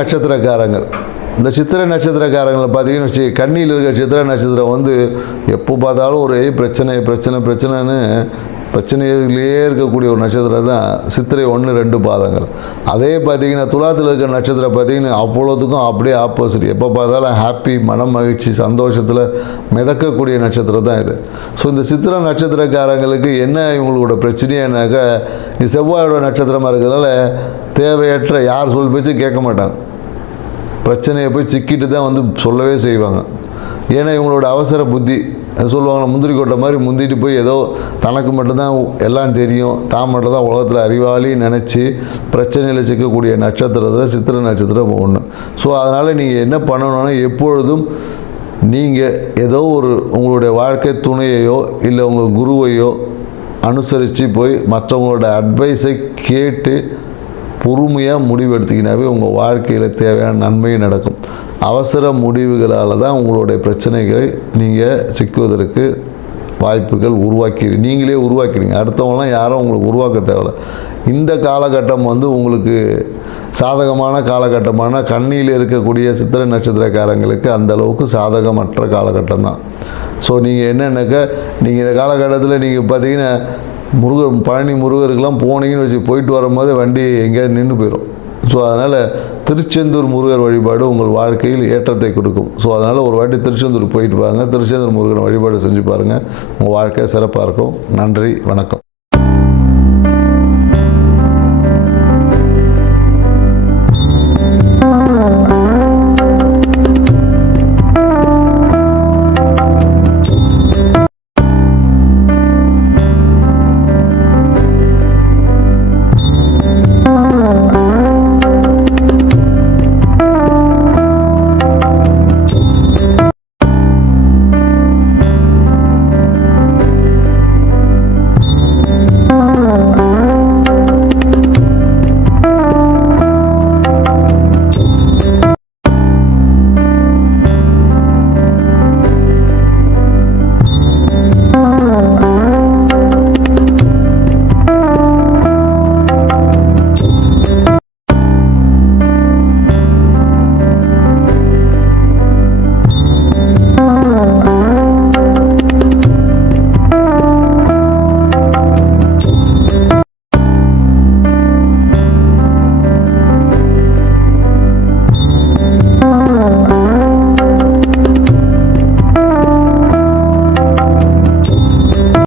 நட்சத்திரக்காரங்கள். இந்த சித்திரை நட்சத்திரக்காரங்களை பார்த்தீங்கன்னு வச்சு, கன்னியில் இருக்கிற சித்திரை நட்சத்திரம் வந்து எப்போ பார்த்தாலும் ஒரே பிரச்சனைன்னு பிரச்சனையிலேயே இருக்கக்கூடிய ஒரு நட்சத்திரம் தான் சித்திரை 1, 2 பாதங்கள். அதே பார்த்தீங்கன்னா துலாத்தில் இருக்கிற நட்சத்திரம் பார்த்தீங்கன்னா அவ்வளோத்துக்கும் அப்படியே ஆப்போசிட். எப்போ பார்த்தாலும் ஹாப்பி, மனம் மகிழ்ச்சி, சந்தோஷத்தில் மிதக்கக்கூடிய நட்சத்திரம் தான் இது. ஸோ இந்த சித்திரை நட்சத்திரக்காரங்களுக்கு என்ன இவங்களோட பிரச்சனையானாக்கா, இது செவ்வாயோட நட்சத்திரமாக இருக்கிறதால தேவையற்ற யார் சொல் பேச்சு கேட்க மாட்டாங்க. பிரச்சனையை போய் சிக்கிட்டு தான் வந்து சொல்லவே செய்வாங்க. ஏன்னா இவங்களோட அவசர புத்தி சொல்லுவாங்க, முந்திரி கொட்டை மாதிரி முந்திட்டு போய் ஏதோ தனக்கு மட்டும்தான் எல்லாம் தெரியும், தான் மட்டும் தான் உலகத்தில் அறிவாளி நினச்சி பிரச்சனையில் சிக்கக்கூடிய நட்சத்திரத்தில் சித்திரை நட்சத்திரம் ஒன்று. ஸோ அதனால் நீங்கள் என்ன பண்ணணும்னா, எப்பொழுதும் நீங்கள் ஏதோ ஒரு உங்களுடைய வாழ்க்கை துணையையோ இல்லை உங்கள் குருவையோ அனுசரித்து போய் மற்றவங்களோட அட்வைஸை கேட்டு பொறுமையாக முடிவெடுத்திங்கனாவே உங்கள் வாழ்க்கையில் தேவையான நன்மையும் நடக்கும். அவசர முடிவுகளால் தான் உங்களுடைய பிரச்சனைகளை நீங்கள் சிக்குவதற்கு வாய்ப்புகள் நீங்களே உருவாக்கிடுங்க. அடுத்தவங்களாம் யாரும் உங்களுக்கு உருவாக்க தேவையில்லை. இந்த காலகட்டம் வந்து உங்களுக்கு சாதகமான காலகட்டமான கன்னியில் இருக்கக்கூடிய சித்திரை நட்சத்திரக்காரங்களுக்கு அந்த அளவுக்கு சாதகமற்ற காலகட்டம் தான். ஸோ நீங்கள் என்னென்னாக்கா, நீங்கள் இந்த காலகட்டத்தில் நீங்கள் பார்த்தீங்கன்னா பழனி முருகருக்கெல்லாம் போனீங்கன்னு வச்சு போயிட்டு வரும்போது வண்டி எங்கேயாவது நின்று போயிடும். ஸோ அதனால் திருச்செந்தூர் முருகர் வழிபாடு உங்கள் வாழ்க்கையில் ஏற்றத்தை கொடுக்கும். ஸோ அதனால் ஒரு வாட்டி திருச்செந்தூர் போயிட்டு வாங்க, திருச்செந்தூர் முருகர் வழிபாடு செஞ்சு பாருங்கள், உங்கள் வாழ்க்கை சிறப்பாக இருக்கும். நன்றி, வணக்கம்.